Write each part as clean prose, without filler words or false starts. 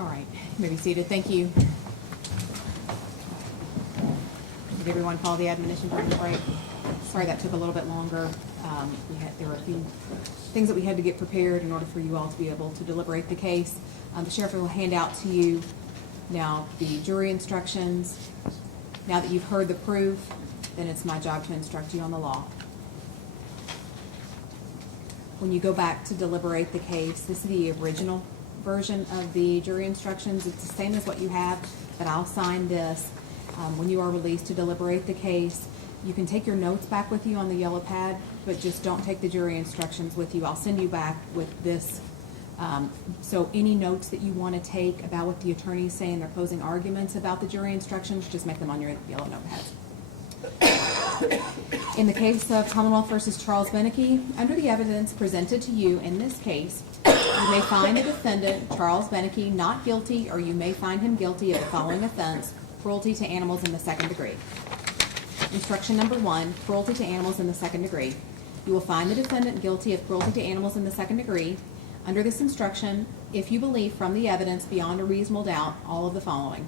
All right, you may be seated. Thank you. Did everyone follow the admonition during the break? Sorry that took a little bit longer. There were a few things that we had to get prepared in order for you all to be able to deliberate the case. The sheriff will hand out to you now the jury instructions. Now that you've heard the proof, then it's my job to instruct you on the law. When you go back to deliberate the case, this is the original version of the jury instructions. It's the same as what you have, but I'll sign this. When you are released to deliberate the case, you can take your notes back with you on the yellow pad, but just don't take the jury instructions with you. I'll send you back with this. So any notes that you want to take about what the attorneys say in their closing arguments about the jury instructions, just make them on your yellow notepads. In the case of Commonwealth versus Charles Beneke, under the evidence presented to you in this case, you may find the defendant, Charles Beneke, not guilty, or you may find him guilty of the following offense: cruelty to animals in the second degree. Instruction number 1, cruelty to animals in the second degree. You will find the defendant guilty of cruelty to animals in the second degree. Under this instruction, if you believe from the evidence beyond a reasonable doubt all of the following: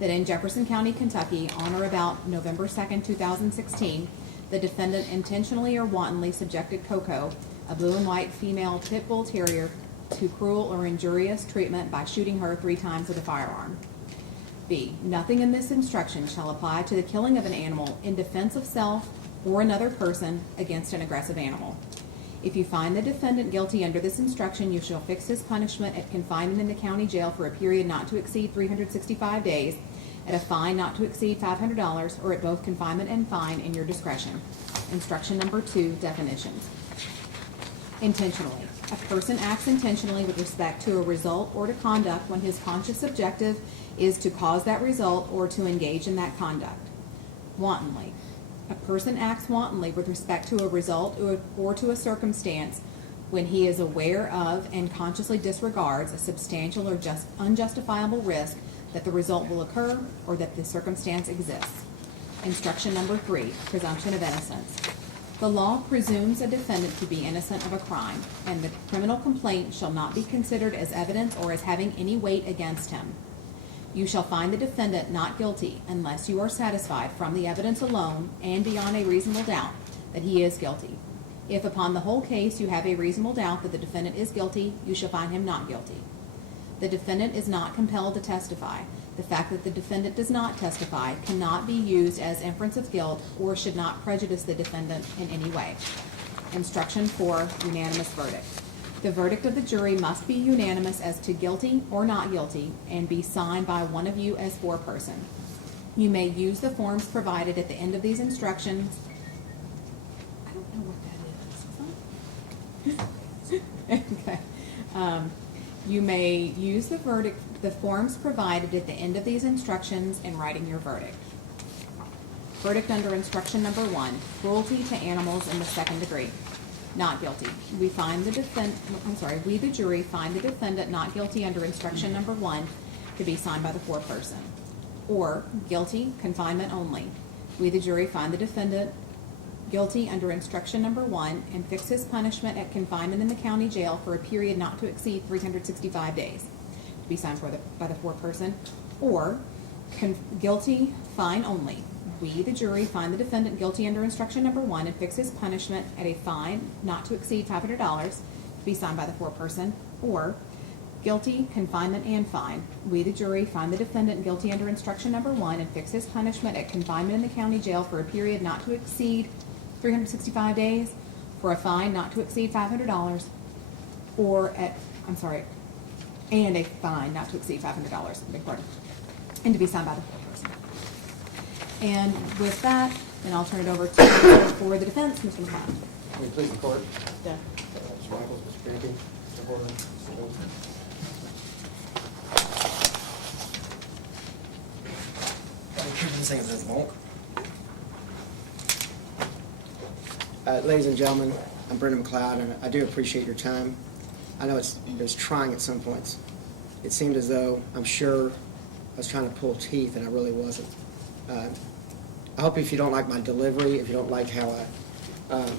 that in Jefferson County, Kentucky, on or about November 2nd, 2016, the defendant intentionally or wantonly subjected Coco, a blue and white female pit bull terrier, to cruel or injurious treatment by shooting her 3 times with a firearm. B, nothing in this instruction shall apply to the killing of an animal in defense of self or another person against an aggressive animal. If you find the defendant guilty under this instruction, you shall fix his punishment at confinement in the county jail for a period not to exceed 365 days, at a fine not to exceed $500, or at both confinement and fine in your discretion. Instruction number 2, definitions. Intentionally. A person acts intentionally with respect to a result or to conduct when his conscious objective is to cause that result or to engage in that conduct. Wantonly. A person acts wantonly with respect to a result or to a circumstance when he is aware of and consciously disregards a substantial or just unjustifiable risk that the result will occur or that the circumstance exists. Instruction number 3, presumption of innocence. The law presumes a defendant to be innocent of a crime, and the criminal complaint shall not be considered as evidence or as having any weight against him. You shall find the defendant not guilty unless you are satisfied from the evidence alone and beyond a reasonable doubt that he is guilty. If upon the whole case you have a reasonable doubt that the defendant is guilty, you shall find him not guilty. The defendant is not compelled to testify. The fact that the defendant does not testify cannot be used as inference of guilt or should not prejudice the defendant in any way. Instruction 4, unanimous verdict. The verdict of the jury must be unanimous as to guilty or not guilty and be signed by one of you as foreperson. You may use the forms provided at the end of these instructions. I don't know what that is. Okay. You may use the forms provided at the end of these instructions in writing your verdict. Verdict under instruction number 1, cruelty to animals in the second degree. Not guilty. We the jury find the defendant not guilty under instruction number 1 to be signed by the foreperson. Or guilty, confinement only. We the jury find the defendant guilty under instruction number 1 and fix his punishment at confinement in the county jail for a period not to exceed 365 days to be signed by the foreperson. Or guilty, fine only. We, the jury, find the defendant guilty under instruction number 1 and fix his punishment at a fine not to exceed $500 to be signed by the foreperson. Or guilty, confinement, and fine. We, the jury, find the defendant guilty under instruction number 1 and fix his punishment at confinement in the county jail for a period not to exceed 365 days for a fine not to exceed $500 and a fine not to exceed $500, big pardon, and to be signed by the foreperson. And with that, then I'll turn it over to for the defense, Mr. McLeod. Can we please record? Yeah. Mr. Michaels, Mr. Beneke, Mr. Horton, Mr. Johnson. Ladies and gentlemen, I'm Brendan McLeod, and I do appreciate your time. I know it was trying at some points. It seemed as though, I'm sure, I was trying to pull teeth, and I really wasn't. I hope if you don't like my delivery, if you don't like how I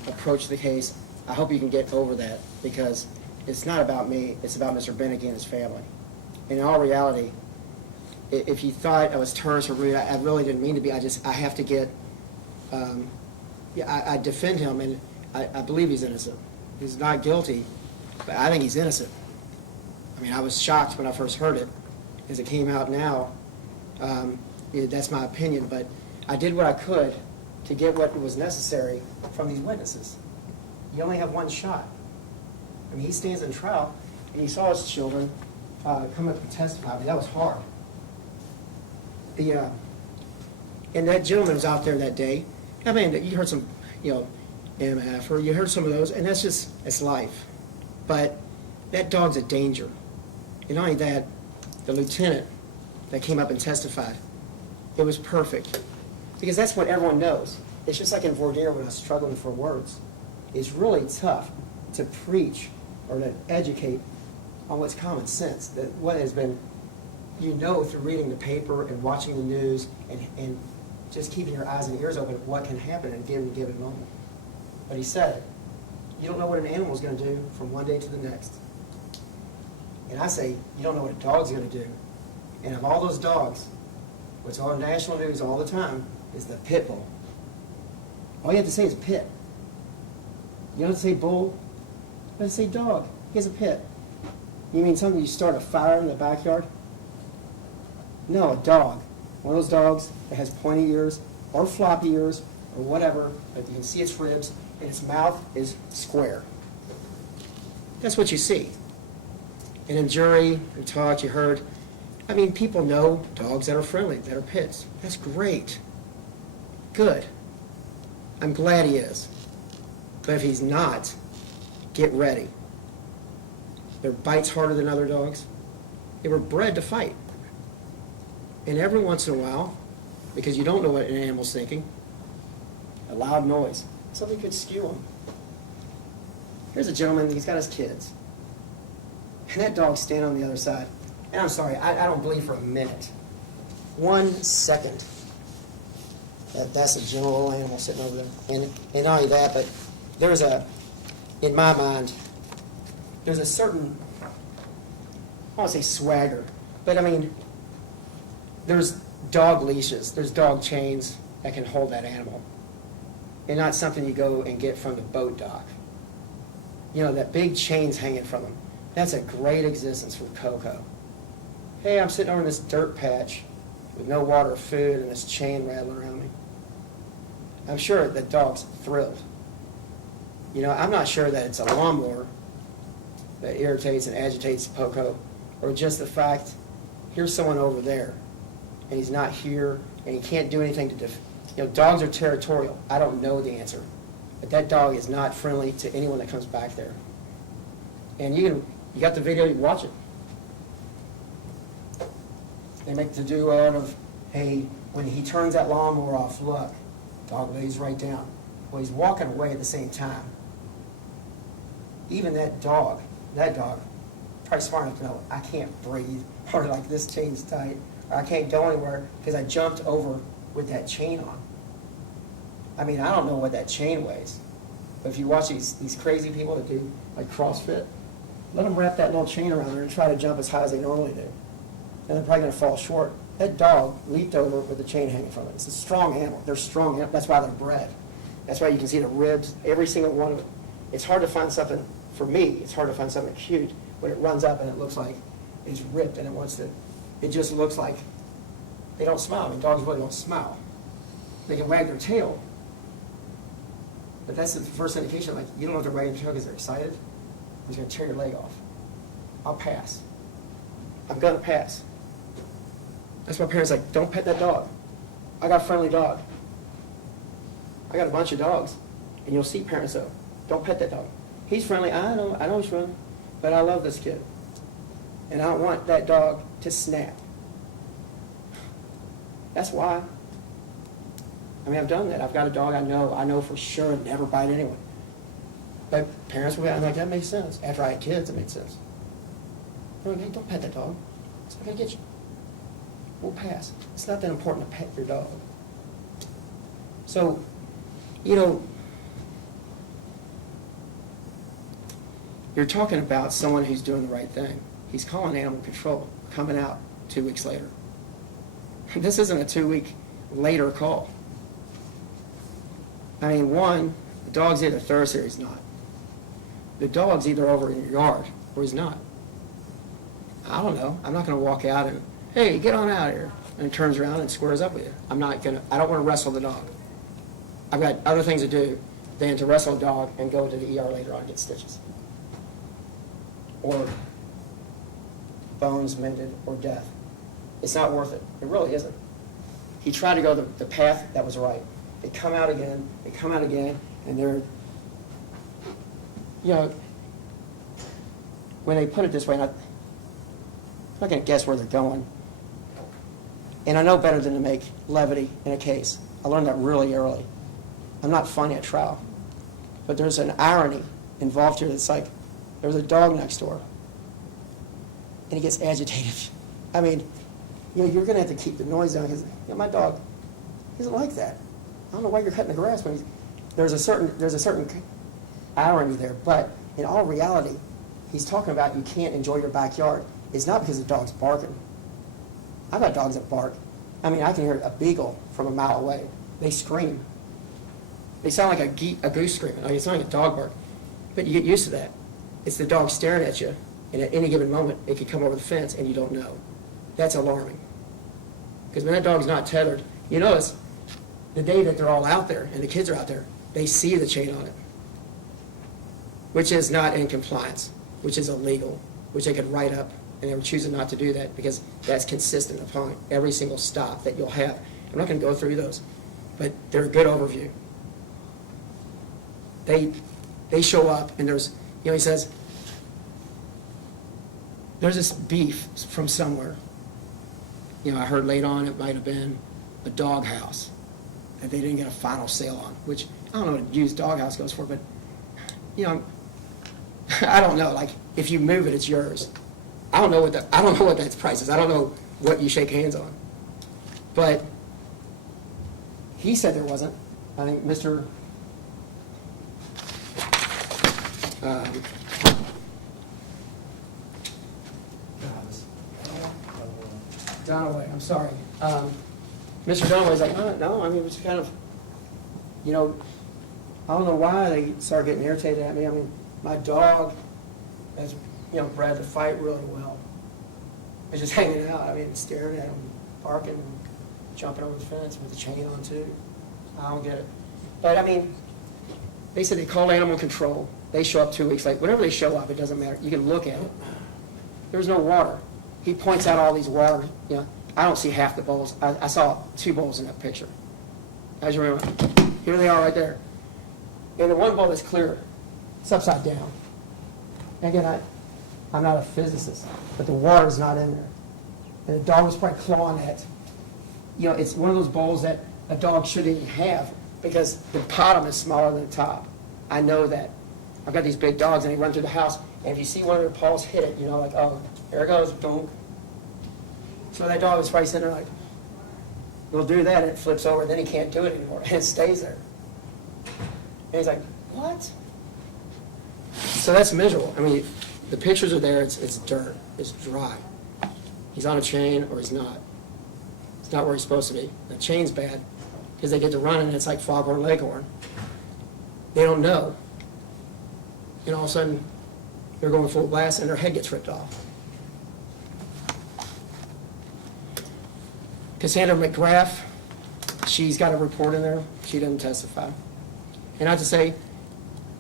approach the case, I hope you can get over that, because it's not about me, it's about Mr. Beneke and his family. And in all reality, if you thought I was terse or rude, I really didn't mean to be. I have to get, I defend him, and I believe he's innocent. He's not guilty, but I think he's innocent. I mean, I was shocked when I first heard it. As it came out now, that's my opinion, but I did what I could to get what was necessary from these witnesses. You only have one shot. I mean, he stands in trial, and he saw his children come up and testify. I mean, that was hard. And that gentleman was out there that day. I mean, you heard some, MF, or you heard some of those, and it's life. But that dog's a danger. And not only that, the lieutenant that came up and testified, it was perfect. Because that's what everyone knows. It's just like in voir dire when I was struggling for words. It's really tough to preach or to educate on what's common sense, that what has been, through reading the paper and watching the news and just keeping your eyes and ears open, what can happen in a given moment. But he said, you don't know what an animal is going to do from one day to the next. And I say, you don't know what a dog's going to do. And of all those dogs, what's on national news all the time is the Pitbull. All you have to say is pit. You don't have to say bull. You have to say dog. He has a pit. You mean something you start a fire in the backyard? No, a dog. One of those dogs that has pointy ears or floppy ears or whatever, but you can see its ribs and its mouth is square. That's what you see. And in jury and talk, you heard, people know dogs that are friendly, that are pits. That's great. Good. I'm glad he is. But if he's not, get ready. Their bite's harder than other dogs. They were bred to fight. And every once in a while, because you don't know what an animal's thinking, a loud noise, something could skew him. Here's a gentleman, he's got his kids. And that dog's standing on the other side. And I'm sorry, I don't believe for a minute. 1 second. That's a gentle little animal sitting over there. And not only that, but there's in my mind, there's a certain, I don't want to say swagger, but there's dog leashes, there's dog chains that can hold that animal. And not something you go and get from the boat dock. That big chain's hanging from them. That's a great existence for Coco. Hey, I'm sitting over in this dirt patch with no water or food and this chain rattling around me. I'm sure the dog's thrilled. I'm not sure that it's a lawnmower that irritates and agitates Poco, or just the fact, here's someone over there, and he's not here, and he can't do anything to dogs are territorial. I don't know the answer, but that dog is not friendly to anyone that comes back there. And you got the video, you watch it. They make the do out of, hey, when he turns that lawnmower off, look, dog lays right down. Well, he's walking away at the same time. Even that dog, probably smart enough to know, I can't breathe, or like this chain's tight, or I can't go anywhere because I jumped over with that chain on. I don't know what that chain weighs, but if you watch these crazy people that do like CrossFit, let them wrap that little chain around there and try to jump as high as they normally do. And they're probably going to fall short. That dog leaped over with the chain hanging from it. It's a strong animal. They're strong animals. That's why they're bred. That's why you can see the ribs, every single one of it. It's hard to find something, for me, it's hard to find something cute when it runs up and it looks like it's ripped and it just looks like they don't smile. Dogs really don't smile. They can wag their tail. But that's the first indication, you don't know if they're wagging their tail because they're excited. He's going to tear your leg off. I'll pass. I'm going to pass. That's why parents don't pet that dog. I got a friendly dog. I got a bunch of dogs. And you'll see parents though, don't pet that dog. He's friendly, I know he's friendly, but I love this kid. And I don't want that dog to snap. That's why. I've done that. I've got a dog I know for sure would never bite anyone. But parents will be like, that makes sense. After I had kids, it made sense. They're like, hey, don't pet that dog. It's not going to get you. We'll pass. It's not that important to pet your dog. So, you're talking about someone who's doing the right thing. He's calling animal control, coming out 2 weeks later. This isn't a 2 week later call. I mean, one, the dog's either thirsty or he's not. The dog's either over in your yard or he's not. I don't know. I'm not going to walk out and, hey, get on out of here, and turns around and squares up with you. I don't want to wrestle the dog. I've got other things to do than to wrestle a dog and go to the ER later on and get stitches. Or bones mended or death. It's not worth it. It really isn't. He tried to go the path that was right. They come out again, and they're, you know, when they put it this way, and I'm not going to guess where they're going. And I know better than to make levity in a case. I learned that really early. I'm not funny at trial. But there's an irony involved here that's like, there's a dog next door, and he gets agitated. I mean, you know, you're going to have to keep the noise down because, you know, my dog, he doesn't like that. I don't know why you're cutting the grass when there's a certain irony there. But in all reality, he's talking about you can't enjoy your backyard. It's not because the dog's barking. I've got dogs that bark. I mean, I can hear a beagle from a mile away. They scream. They sound like a goose screaming. I mean, it's not like a dog bark. But you get used to that. It's the dog staring at you, and at any given moment, it could come over the fence, and you don't know. That's alarming. Because when that dog's not tethered, you notice the day that they're all out there, and the kids are out there, they see the chain on it, which is not in compliance, which is illegal, which they could write up, and they're choosing not to do that because that's consistent upon every single stop that you'll have. I'm not going to go through those, but they're a good overview. They show up, and there's, you know, he says, there's this beef from somewhere. You know, I heard late on it might have been a doghouse that they didn't get a final sale on, which I don't know what a used doghouse goes for, but, you know, I don't know. Like, if you move it, it's yours. I don't know what that price is. I don't know what you shake hands on. But he said there wasn't. I think Mr. Donaway, I'm sorry. Mr. Donaway's like, no, I mean, it was kind of, you know, I don't know why they started getting irritated at me. I mean, my dog has, you know, bred to fight really well. It's just hanging out. I mean, staring at him, barking, jumping over the fence with the chain on too. I don't get it. But I mean, they said they called animal control. They show up 2 weeks later. Whenever they show up, it doesn't matter. You can look at it. There's no water. He points out all these water, you know, I don't see half the bowls. I saw 2 bowls in that picture. As you remember, here they are right there. And the one bowl that's clear, it's upside down. Again, I'm not a physicist, but the water's not in there. And the dog was probably clawing at, you know, it's one of those bowls that a dog shouldn't even have because the bottom is smaller than the top. I know that. I've got these big dogs and they run through the house, and if you see one of their paws hit it, you know, like, oh, there it goes, boom. So that dog was probably sitting there like, we'll do that, and it flips over, and then he can't do it anymore, and it stays there. And he's like, what? So that's miserable. I mean, the pictures are there, it's dirt, it's dry. He's on a chain or he's not. It's not where he's supposed to be. The chain's bad because they get to running and it's like foghorn leghorn. They don't know. And all of a sudden, they're going full blast and their head gets ripped off. Cassandra McGrath, she's got a report in there. She didn't testify. And not to say,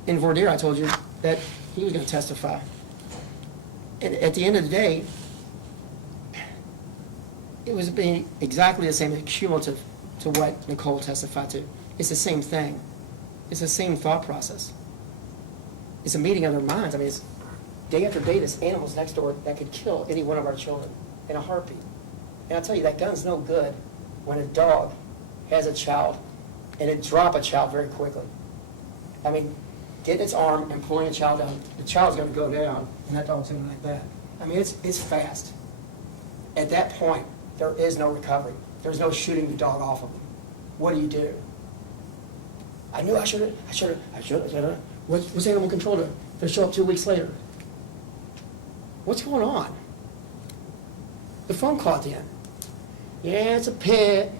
in voir dire, I told you that he was going to testify. And at the end of the day, it was being exactly the same, cumulative to what Nicole testified to. It's the same thing. It's the same thought process. It's a meeting of their minds. I mean, it's day after day, there's animals next door that could kill any one of our children in a heartbeat. And I'll tell you, that gun's no good when a dog has a child and it drop a child very quickly. I mean, getting its arm and pulling a child down, the child's going to go down, and that dog's going to like that. I mean, it's fast. At that point, there is no recovery. There's no shooting the dog off of them. What do? I knew I should have. What's animal control doing? They'll show up 2 weeks later. what's going on? The phone call at the end. Yeah, it's a pit.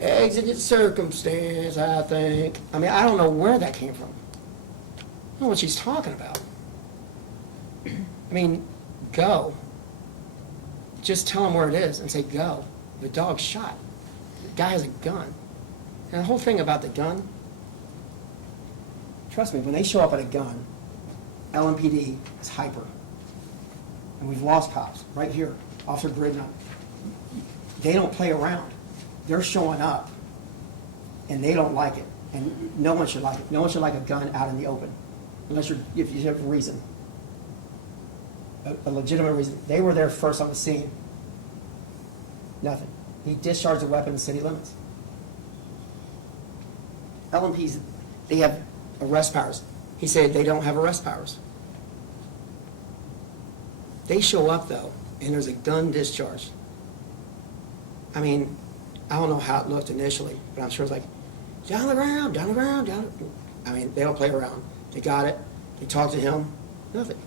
Exigent circumstance, I think. I mean, I don't know where that came from. I don't know what she's talking about. I mean, go. Just tell him where it is and say go. The dog's shot. The guy has a gun. And the whole thing about the gun, trust me, when they show up at a gun, LMPD is hyper. And we've lost cops right here, Officer Gridnut. They don't play around. They're showing up, and they don't like it. And no one should like it. No one should like a gun out in the open, unless if you have a reason, a legitimate reason. They were there first on the scene. Nothing. He discharged a weapon in city limits. LMPs, they have arrest powers. He said they don't have arrest powers. They show up, though, and there's a gun discharged. I mean, I don't know how it looked initially, but I'm sure it's like, down the ground, down the ground, down the... I mean, they don't play around. They got it. They talked to him. Nothing.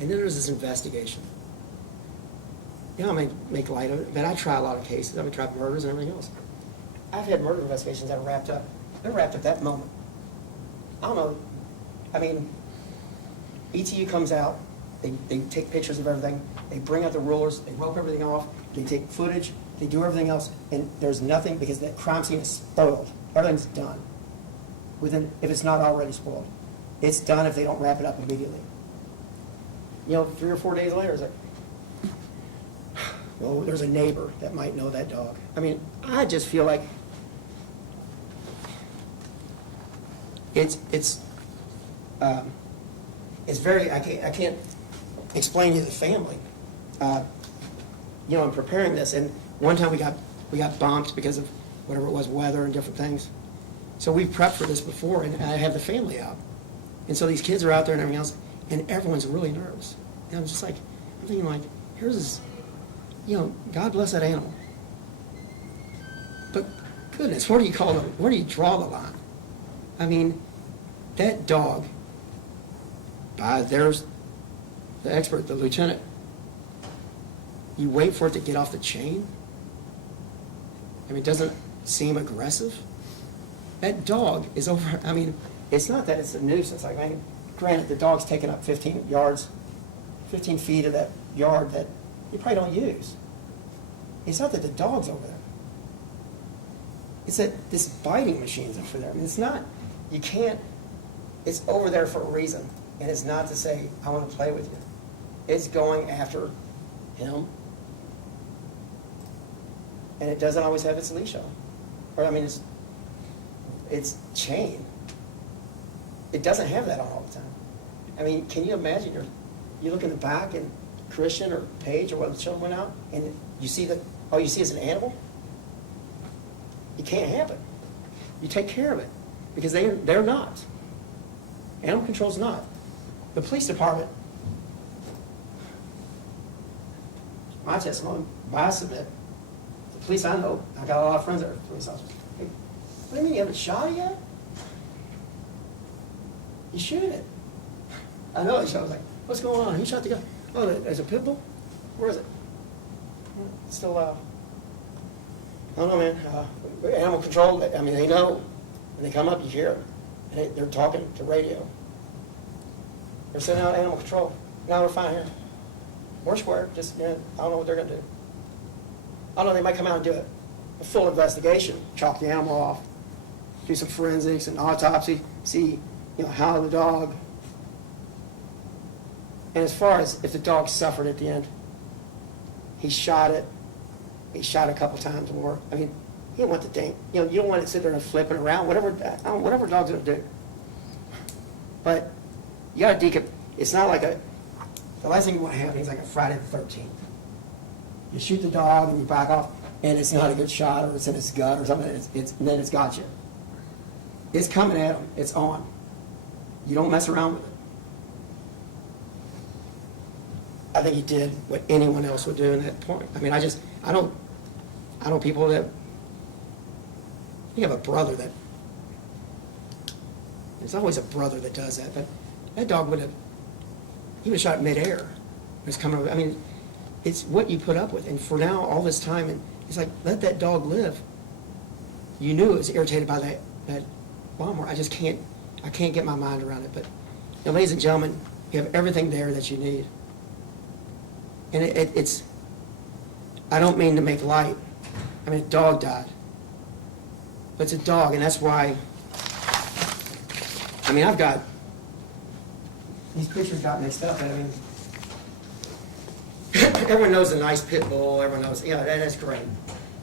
And then there's this investigation. You know, I may make light of it, but I try a lot of cases. I've tried murders and everything else. I've had murder investigations that are wrapped up. They're wrapped up that moment. I don't know. I mean, ETU comes out. They take pictures of everything. They bring out the rulers. They rope everything off. They take footage. They do everything else. And there's nothing because that crime scene is spoiled. Everything's done. If it's not already spoiled. It's done if they don't wrap it up immediately. You know, 3 or 4 days later, it's like, well, there's a neighbor that might know that dog. I mean, I just feel like it's very, I can't explain to the family, you know, in preparing this. And one time we got bumped because of whatever it was, weather and different things. So we prepped for this before, and I have the family out. And so these kids are out there and everything else, and everyone's really nervous. And I'm just like, I'm thinking like, here's this, you know, God bless that animal. But goodness, where do you draw the line? I mean, that dog, there's the expert, the lieutenant. You wait for it to get off the chain? I mean, it doesn't seem aggressive. That dog is over, I mean, it's not that it's a nuisance. Like, I mean, granted, the dog's taking up 15 feet of that yard that you probably don't use. It's not that the dog's over there. It's that this biting machine's over there. I mean, it's not, you can't, it's over there for a reason. And it's not to say, I want to play with you. It's going after him. And it doesn't always have its leash on. Or, I mean, it's chain. It doesn't have that on all the time. I mean, can you imagine, you look in the back and Christian or Paige or one of the children went out and you see that all you see is an animal? It can't happen. You take care of it because they're not. Animal control's not. The police department, my testimony, I submit, the police I know, I got a lot of friends that are police officers. Hey, what do you mean you haven't shot it yet? You shoot it. I know he shot. I was like, what's going on? Who shot the gun? Oh, there's a Pitbull? Where is it? It's still, I don't know, man. Animal control, I mean, they know. When they come up, you hear them. And they're talking to radio. They're sending out animal control. Now we're fine here. We're square. Just, I don't know what they're going to do. I don't know, they might come out and do a full investigation, chop the animal off, do some forensics and autopsy, see, how the dog. And as far as if the dog suffered at the end, he shot it. He shot a couple times more. I mean, you don't want the thing. You don't want it to sit there and flipping around. Whatever dog's going to do. But you got to it's not like the last thing you want to happen is like a Friday the 13th. You shoot the dog and you back off, and it's not a good shot, or it's in its gut or something. And then it's got you. It's coming at him. It's on. You don't mess around with it. I think he did what anyone else would do in that point. I mean, I know people that, you have a brother that, there's always a brother that does that, but that dog would have, he was shot midair. It was coming over. I mean, it's what you put up with. And for now, all this time, and it's like, let that dog live. You knew it was irritated by that bomb. I just can't get my mind around it. But, ladies and gentlemen, you have everything there that you need. And it's, I don't mean to make light. I mean, a dog died. But it's a dog, and that's why, I mean, these pictures got mixed up. I mean, everyone knows a nice Pitbull. Everyone knows, that's great.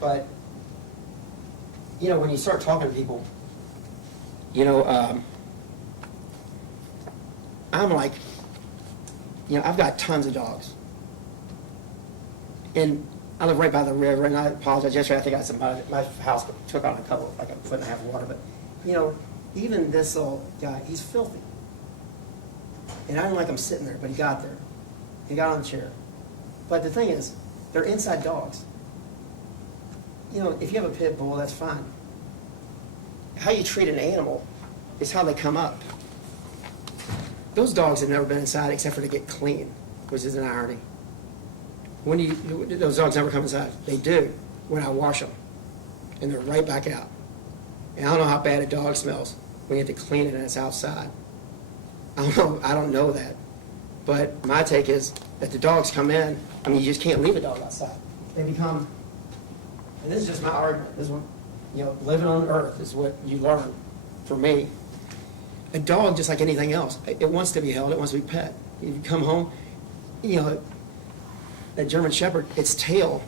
But, when you start talking to people, I'm like, I've got tons of dogs. And I live right by the river, and I apologize. Yesterday, I think I had my house took on a couple, like a foot and a half of water. But, even this little guy, he's filthy. And I didn't like him sitting there, but he got there. He got on the chair. But the thing is, they're inside dogs. If you have a pit bull, that's fine. How you treat an animal is how they come up. Those dogs have never been inside except for to get clean, which is an irony. Those dogs never come inside. They do when I wash them, and they're right back out. And I don't know how bad a dog smells when you have to clean it and it's outside. I don't know that. But my take is that the dogs come in, I mean, you just can't leave a dog outside. They become, and this is just my argument, this is what, living on earth is what you learn for me. A dog, just like anything else, it wants to be held, it wants to be pet. You come home, that German Shepherd, its tail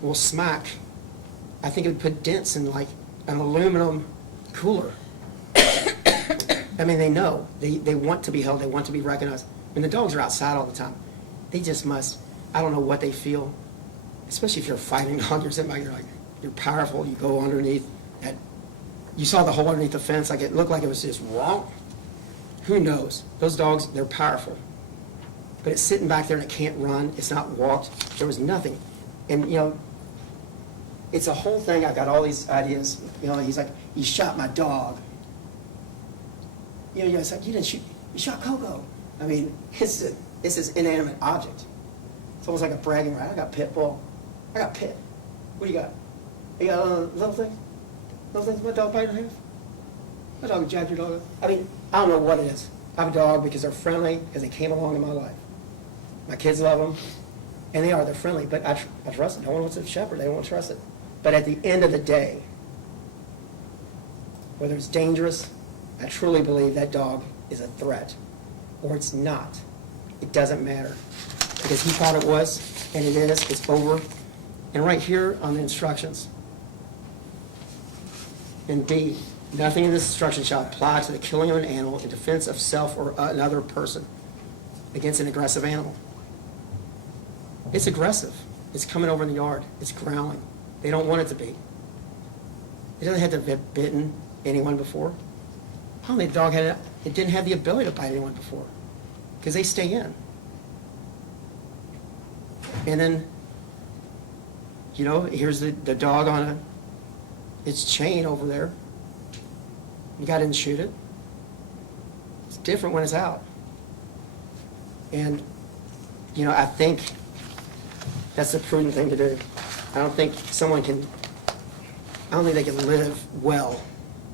will smack. I think it would put dents in like an aluminum cooler. I mean, they know. They want to be held. They want to be recognized. When the dogs are outside all the time, they just must, I don't know what they feel, especially if you're a fighting dog. You're sitting back, you're powerful. You go underneath that. You saw the hole underneath the fence. Like it looked like it was just wrong. Who knows? Those dogs, they're powerful. But it's sitting back there and it can't run. It's not walked. There was nothing. And, it's a whole thing. I got all these ideas. He's like, you shot my dog. It's like, you didn't shoot, you shot Coco. I mean, it's this inanimate object. It's almost like a bragging right. I got Pitbull. I got Pit. What do you got? You got little things? Little things? My dog bite in half? My dog jabbed your dog up? I mean, I don't know what it is. I have a dog because they're friendly, because they came along in my life. My kids love them, and they're friendly, but I trust it. No one wants a shepherd. They don't want to trust it. But at the end of the day, whether it's dangerous, I truly believe that dog is a threat, or it's not. It doesn't matter. Because he thought it was, and it is, it's over. And right here on the instructions, in B, nothing in this instruction shall apply to the killing of an animal in defense of self or another person against an aggressive animal. It's aggressive. It's coming over in the yard. It's growling. They don't want it to be. It doesn't have to have bitten anyone before. I don't think the dog it didn't have the ability to bite anyone before because they stay in. And then, here's the dog on its chain over there. The guy didn't shoot it. It's different when it's out. And, I think that's the prudent thing to do. I don't think they can live well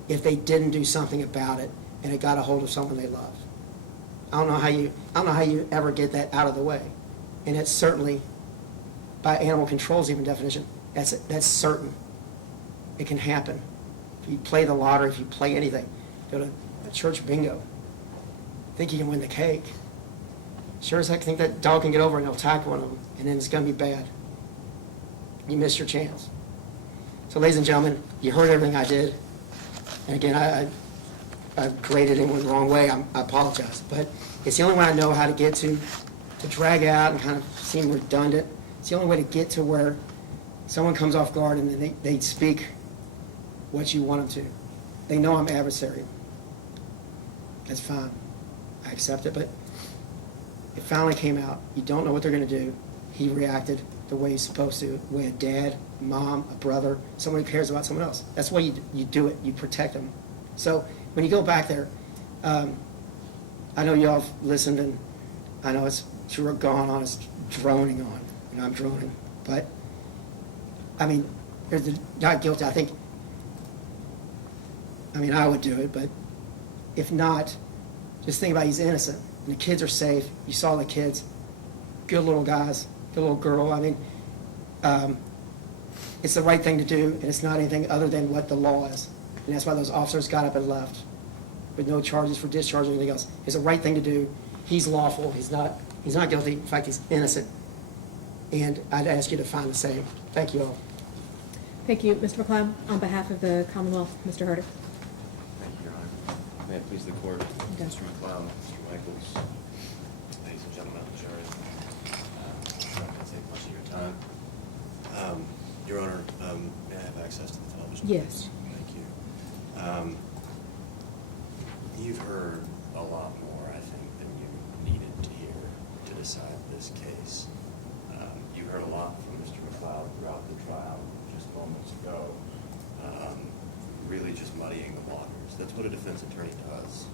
if they didn't do something about it and it got a hold of someone they loved. I don't know how you ever get that out of the way. And it's certainly, by animal control's even definition, that's certain. It can happen. If you play the lottery, if you play anything, go to a church bingo, think you can win the cake. Sure as heck think that dog can get over and he'll attack one of them, and then it's going to be bad. You missed your chance. So, ladies and gentlemen, you heard everything I did. And again, I've graded anyone the wrong way. I apologize. But it's the only way I know how to get to drag out and kind of seem redundant. It's the only way to get to where someone comes off guard and then they speak what you want them to. They know I'm adversarial. That's fine. I accept it, but it finally came out. You don't know what they're going to do. He reacted the way he's supposed to, the way a dad, mom, a brother, someone who cares about someone else. That's why you do it. You protect them. So when you go back there, I know you all have listened, and I know it's gone on, it's droning on, and I'm droning, but, I mean, there's the not guilty, I think, I mean, I would do it, but if not, just think about he's innocent, and the kids are safe. You saw the kids, good little guys, good little girl. I mean, it's the right thing to do, and it's not anything other than what the law is. And that's why those officers got up and left with no charges for discharge or anything else. It's the right thing to do. He's lawful. He's not guilty. In fact, he's innocent. And I'd ask you to find the same. Thank you all. Thank you. Mr. McLeod, on behalf of the Commonwealth, Mr. Herder. Thank you, Your Honor. May it please the court, Mr. McLeod, Mr. Michaels, ladies and gentlemen of the jury. I'm not going to take much of your time. Your Honor, may I have access to the television? Yes. Thank you. You've heard a lot more, I think, than you needed to hear to decide this case. You heard a lot from Mr. McLeod throughout the trial just moments ago, really just muddying the waters. That's what a defense attorney does.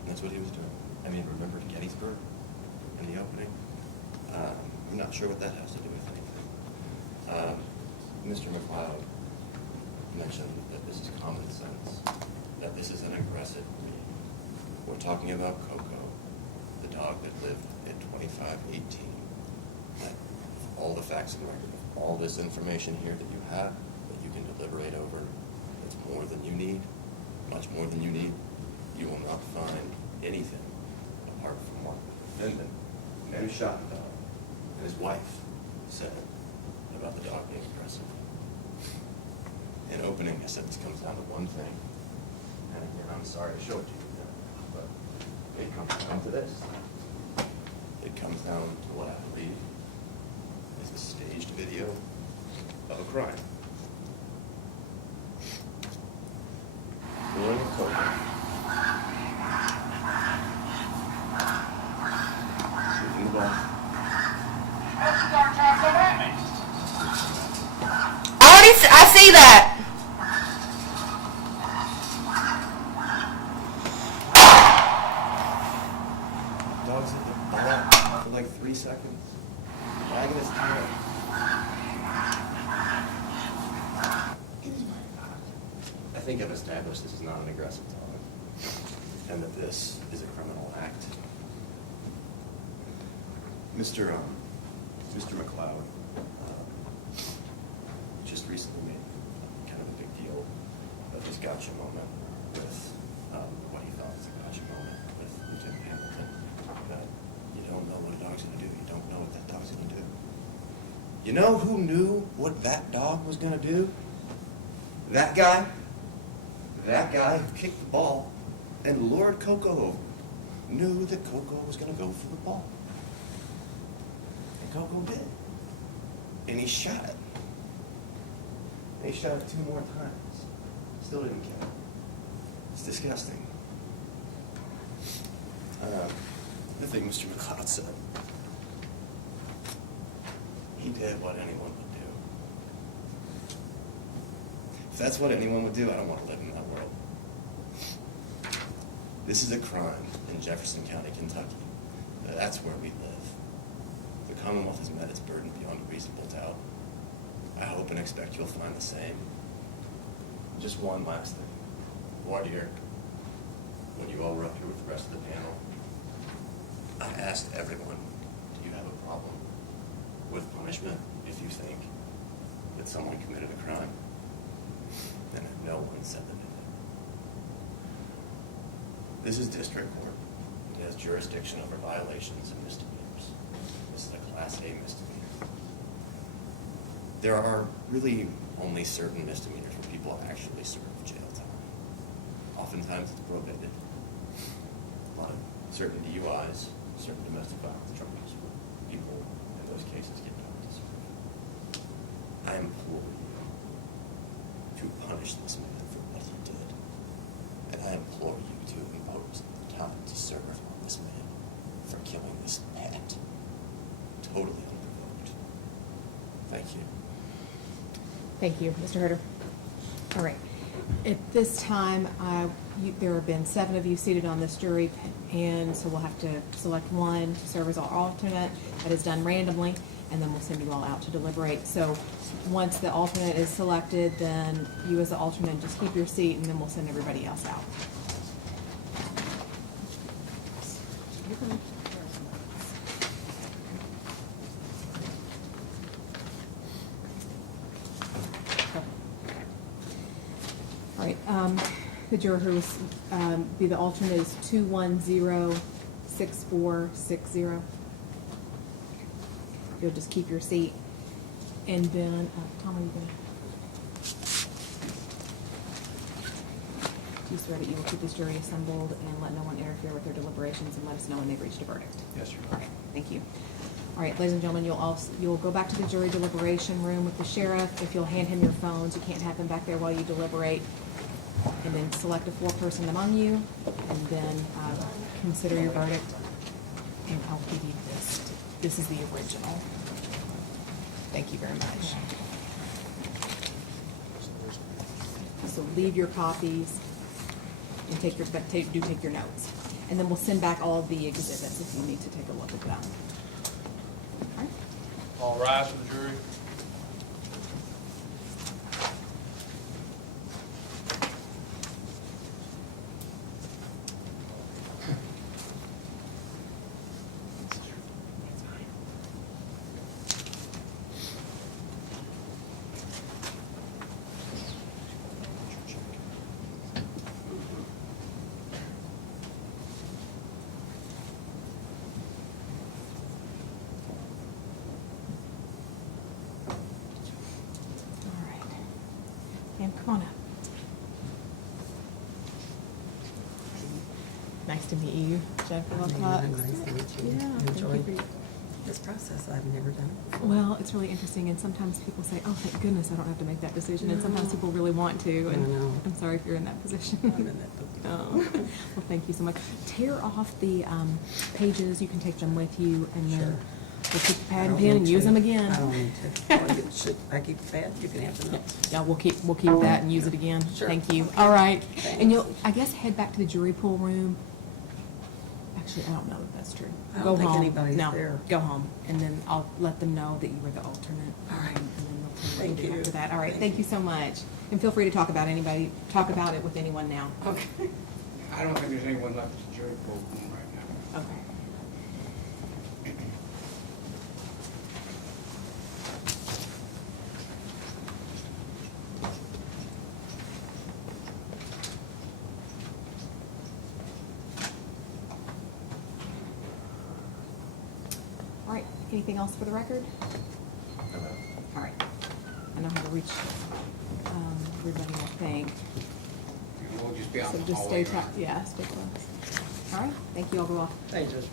And that's what he was doing. I mean, remember Gettysburg in the opening? I'm not sure what that has to do with anything. Mr. McLeod mentioned that this is common sense, that this is an aggressive breed. We're talking about Coco, the dog that lived in 2518. That all the facts and record, all this information here that you have, that you can deliberate over, it's more than you need, much more than you need. You will not find anything apart from what the defendant, the man who shot the dog, and his wife said about the dog being aggressive. In opening, I said this comes down to one thing, and again, I'm sorry to show it to you, but it comes down to this. It comes down to what I believe is a staged video of a crime. William Coco. Shooting the ball. I see that. Dog's hit the ball for like 3 seconds. Wagging his tail. I think I've established this is not an aggressive dog, and that this is a criminal act. Mr. McLeod just recently made kind of a big deal of his gotcha moment with what he thought was a gotcha moment with Lieutenant Hamilton. That you don't know what a dog's going to do. You don't know what that dog's going to do. You know who knew what that dog was going to do? That guy. That guy who kicked the ball and lured Coco over knew that Coco was going to go for the ball. And Coco did. And he shot it. And he shot it 2 more times. Still didn't get it. It's disgusting. The thing Mr. McLeod said. He did what anyone would do. If that's what anyone would do, I don't want to live in that world. This is a crime in Jefferson County, Kentucky. That's where we live. The Commonwealth has met its burden beyond a reasonable doubt. I hope and expect you'll find the same. Just one last thing. Voir dire, when you all were up here with the rest of the panel, I asked everyone, do you have a problem with punishment if you think that someone committed a crime? And no one said that they did. This is district court. It has jurisdiction over violations and misdemeanors. This is a Class A misdemeanor. There are really only certain misdemeanors where people actually serve jail time. Oftentimes it's prohibited. A lot of certain DUIs, certain domestic violence charges, where people in those cases get time to serve. I implore you to punish this man for what he did. And I implore you to impose time to serve on this man for killing this pet. Totally unprovoked. Thank you. Thank you, Mr. Herder. All right. At this time, there have been 7 of you seated on this jury, and so we'll have to select one to serve as our alternate. That is done randomly, and then we'll send you all out to deliberate. So once the alternate is selected, then you as the alternate just keep your seat, and then we'll send everybody else out. All right, the juror who is, be the alternate is 2106460. You'll just keep your seat. And then, Tom, are you gonna? Do you swear that you will keep this jury assembled and let no one interfere with their deliberations and let us know when they've reached a verdict? Yes, Your All Honor. right, thank you. All right, ladies and gentlemen, you'll go back to the jury deliberation room with the sheriff. If you'll hand him your phones, you can't have them back there while you deliberate. And then select a 4-person among you, and then consider your verdict. And I'll give you this. This is the original. Thank you very much. So leave your copies and take your notes. And then we'll send back all of the exhibits if you need to take a look at them. All right. All rise for the jury. All right. And come on up. Nice to meet you, Jennifer Wilcox. Nice to meet you. Yeah, thank Enjoy you for- this process. I've never done it before. Well, it's really interesting, and sometimes people say, "Oh, thank goodness, I don't have to make that decision," and sometimes people really want to. And I know. I'm sorry if you're in that position. I'm in that position. Oh. Well, thank you so much. Tear off the pages. You can take them with you, and Sure. then we'll keep the I pad and don't pen and need use to. them again. I don't need to. Should I keep the pad? You can have the notes. Yeah, we'll keep that and use it again. Sure. Thank you. All right, Thanks. and you'll, I guess, head back to the jury pool room. Actually, I don't know if that's true. I don't Go think home. anybody's No, there. go home, and then I'll let them know that you were the alternate. All right. And then they'll tell Thank what to do you. after that. All right, Thank thank you so much. And feel free to talk about it with anyone now. Okay. I don't think there's anyone left at the jury pool room right now. Okay. All right, anything else for the record? All right. I know how to reach everybody, I think. And we'll just be out So in the just hallway. stay right? yeah, stay close. All right, thank you, I'll go off. Thank you, Judge.